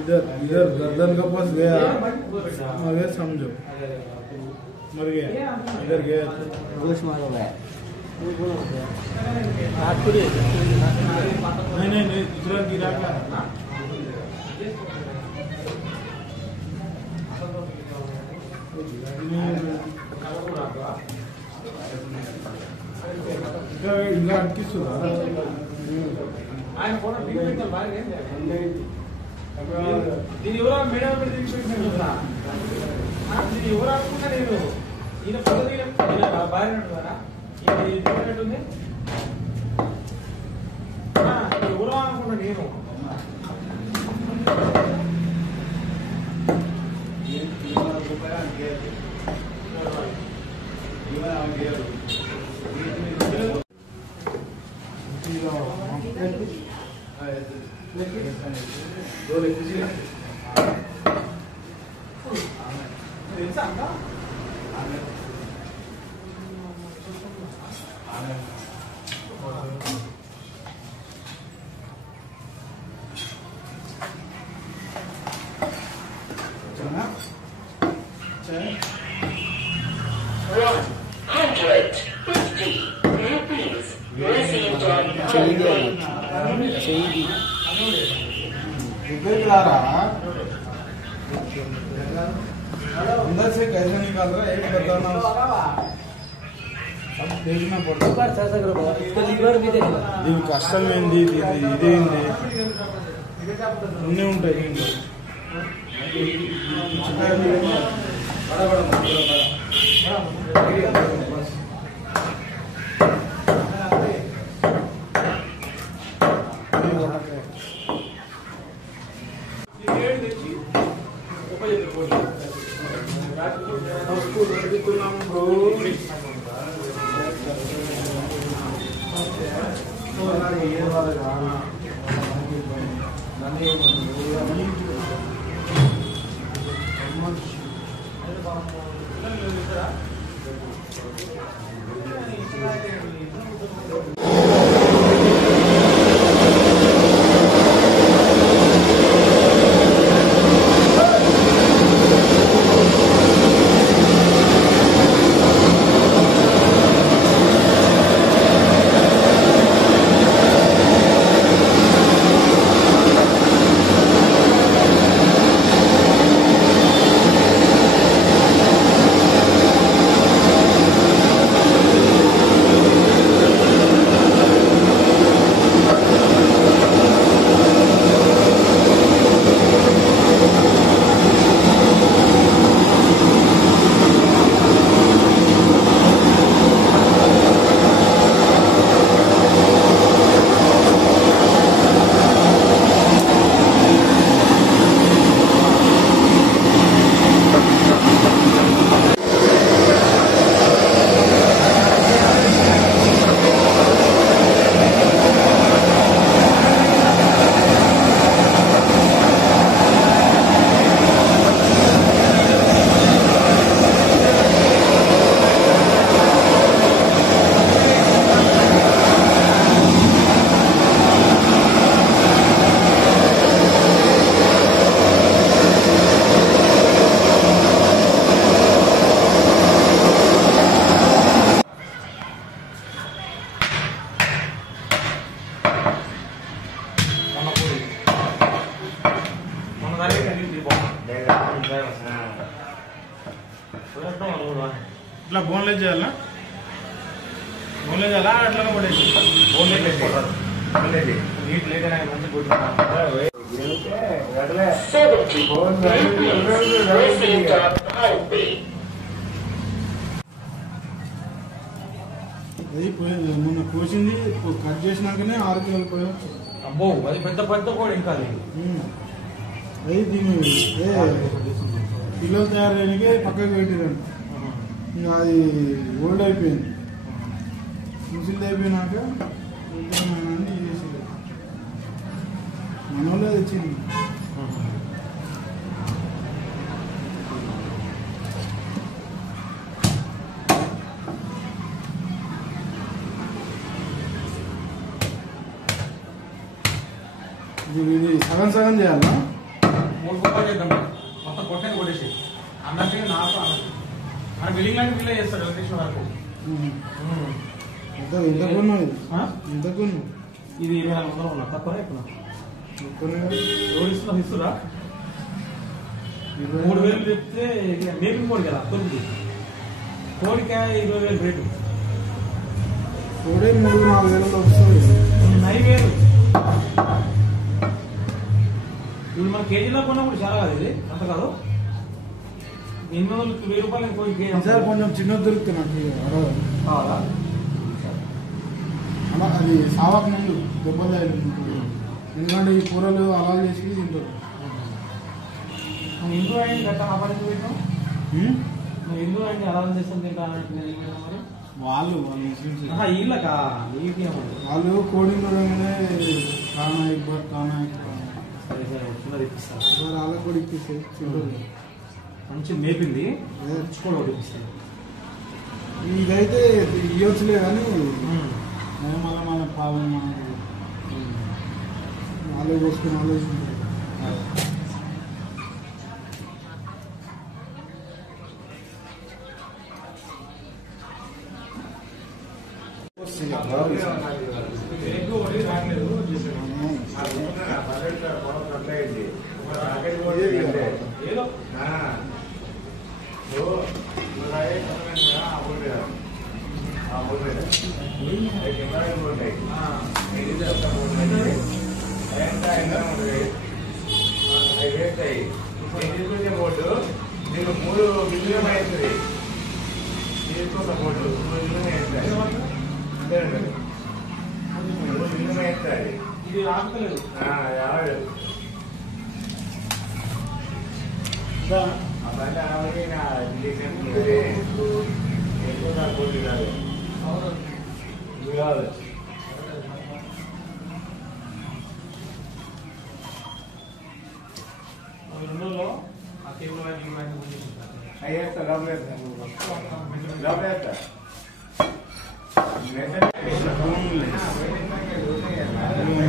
इधर इधर गर्दन के पास गया मगर समझो मर गया इधर गया गोश मारो है नहीं दूसरा गिरा का ఇంకా అనిపిస్తుందా ఆయన ఫోటో దిగుతుంది బాగా దీని ఎవరో మేడం పెట్టి తీసుకుంటున్నాను దీని ఎవరు అనుకున్నా నేను ఈయన ఫోటో దిగడం బాగా ద్వారా ఇది దిగినట్టుంది ఎవరో అనుకున్నా నేను अंदर से कैसे निकाल रहा है एक बताना अब देखना पड़ता इसका लीवर भी देखो దీని కష్టం ఏంది ఇదేంది అన్నీ ఉంటాయి దీంట్లో ఇట్లా బోన్లే చేయాలా బోన్లే చేయాలా అట్లా పడేసి బోన్లే పెట్టాలి నీట్ లేదని మంచి మొన్న కోసింది కట్ చేసినాకనే 6 కిలోలు పోయవచ్చు. అబ్బో అది పెద్ద పెద్ద కోడి ఇంకా అది దీన్ని కిలోలు తయారయ్యానికి పక్కకు పెట్టిరండి. ఇంకా అది ఓల్డ్ అయిపోయింది. ముసిల్ది అయిపోయినాక అన్నీ చేసి మనోళ్ళే తెచ్చింది. ఇది సగం సగం చేయాలా? 3 కుప్పలు చేద్దాం. మొత్తం కొట్టని కొట్టేసి అన్నట్టు నాకు అన్నట్టు మన బిల్డింగ్ లాంటి బిల్లు చేస్తాడు వెంకటేశ్వర వరకు. ఇంతకున్నా ఇంతకున్నా ఇది 2400 ఉన్నా తక్కువ ఎక్కువ ఎవరు ఇస్తురా 3000 చెప్తే మేపింగ్ కోడి కదా తొమ్మిది కోడికాయ 20,000 రేటు. కోడే 3-4 వస్తుంది. 9,000 ఇప్పుడు మన కేజీలో కొన్నప్పుడు చాలా కాదు ఇది అంత కాదు. 800 రూపాయలు కోడి కేజీ సార్ కొంచెం చిన్న దొరుకుతుంది నాకు కావాలా అలా అది సావాకు ముందు దెబ్బలు ఎందుకంటే ఈ కూరలు అలా చేసి తింటారు. నువ్వు హిందూ అయింది గట్ట ఆ పని పెట్టావు. నువ్వు హిందూ అయింది అలా చేస్తాను తింటా మరి వాళ్ళు ముస్లిమ్స్ వీళ్ళకా వాళ్ళు కోడి దూరంగానే కానా ఇబ్బర్ కానా సరే సరే వచ్చిందా ఇప్పిస్తాను. వాళ్ళకి కూడా ఇప్పిస్తాయి. మంచి మేపింది కూడా ఇప్పిస్తాను. ఇదైతే ఇవ్వచ్చులే కానీ మళ్ళీ మన పాపం మనకు వాళ్ళు పోసుకుని ఆలోచించారు. ఏదో బోర్డు నీకు 3 బిల్లులు అవుతుంది. తీసుకున్న బోర్డు 3 బిల్లులు అవుతాయి. ఇది ఆపుతలేదు. రెండులో ఆ కేబుల్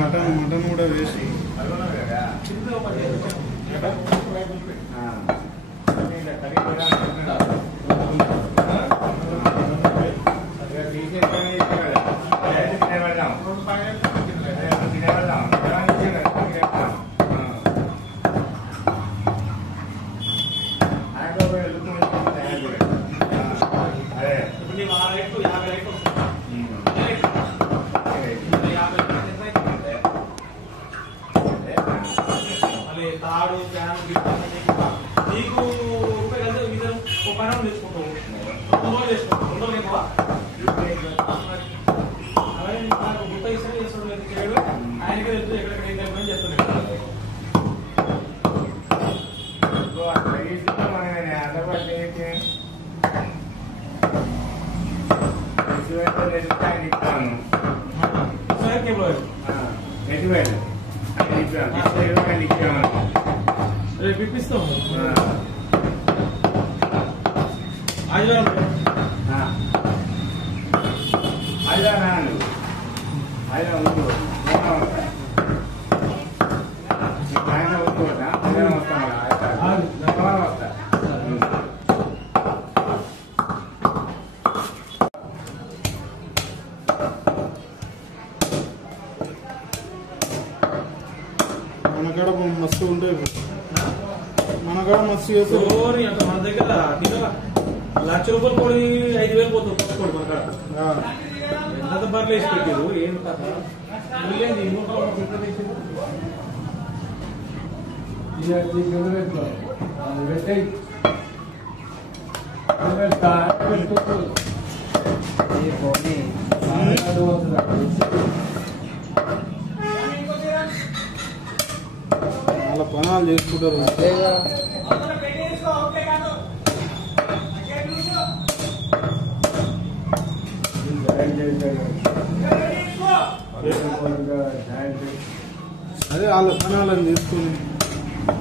మటన్ కూడా వేసి తాడు ఫ్యాన్ నీకు రూపాయి కలిసి ఇద్దరు ఒక పని తీసుకుంటావు 2 రోజులు వేసుకుంటావు 2 రోజులు ఎక్కువ అలాగే నాకు గుర్త ఇస్తాను చేస్తాడు లేదు చేయడు ఆయనకే తెలుసు ఎక్కడెక్కడ ఏం చెప్పని చెప్తున్నాడు. రేపు ఇప్పిస్తాము ఆదివారం మనకాడ మస్తు ఉంటాయి. మనకాడ మస్తు చేస్తారు. అంత మన దగ్గర తినగా 1,00,000 రూపాయలు కోడి 5,000 పోతుంది పట్టుకోండి మన కాడ ఎంత బర్రెలు వేసి పెట్టారు ఏం కదా వాళ్ళ పనాలు చేసుకుంటారు. అదే వాళ్ళ పనాలను చేసుకుని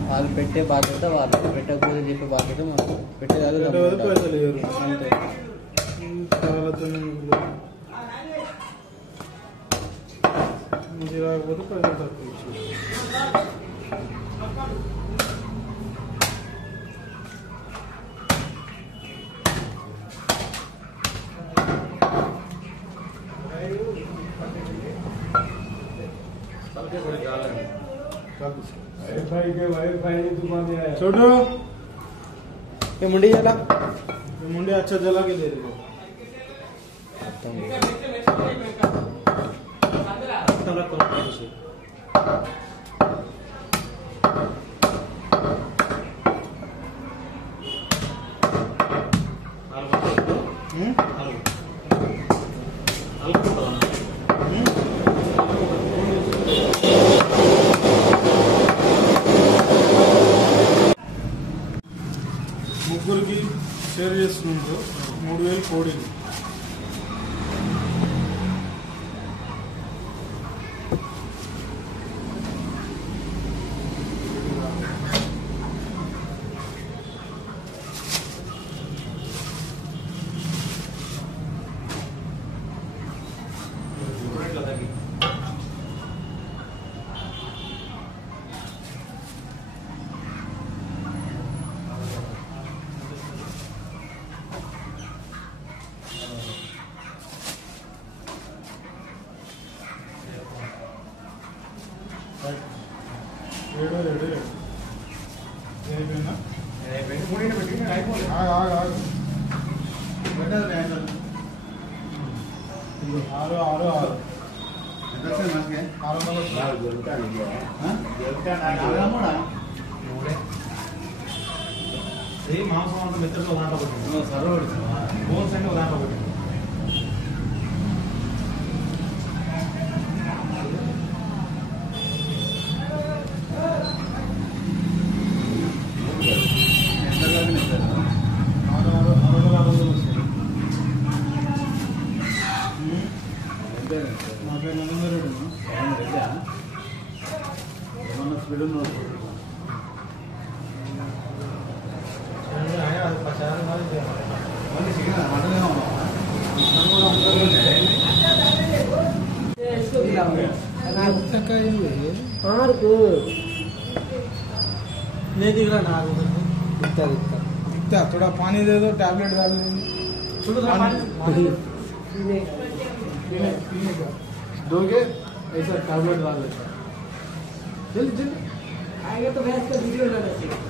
వాళ్ళు పెట్టే బాధ్యత వాళ్ళు, పెట్టకపోతే చెప్పే బాధ్యత మనం. పెట్టేదాకా పైసలు ఇవ్వరు. అంతే. వాళ్ళతో మంచి రాకపోతే పైసలు తక్కువ ఇచ్చి छोटू ये मुंडी जला मुंडे अच्छा जला के दे दो ముగ్గురికి షేర్ చేస్తున్నారు 3000 కోడింగ్ మాంసం అంతా మిత్రులు దాంట్లో బోన్స్ అంటే దాంట్లో ఒకటి दिखता थोड़ा पानी दे दो टैबलेट डाल पीने का दोगे ऐसा टैबलेट डाल देता जल्दी जल्दी आएगा तो भैंस का वीडियो डाल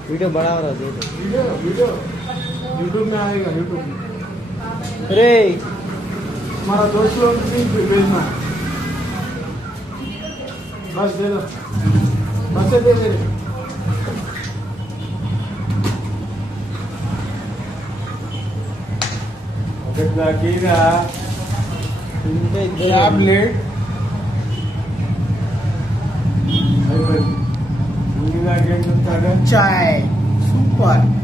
वीडियो बड़ा हो रहा है वीडियो वीडियो यूट्यूब में आएगा यूट्यूब में अरे हमारा दोस्त लोग भी भेजना बस दे दो बस दे दे टैबलेट चाय सुपर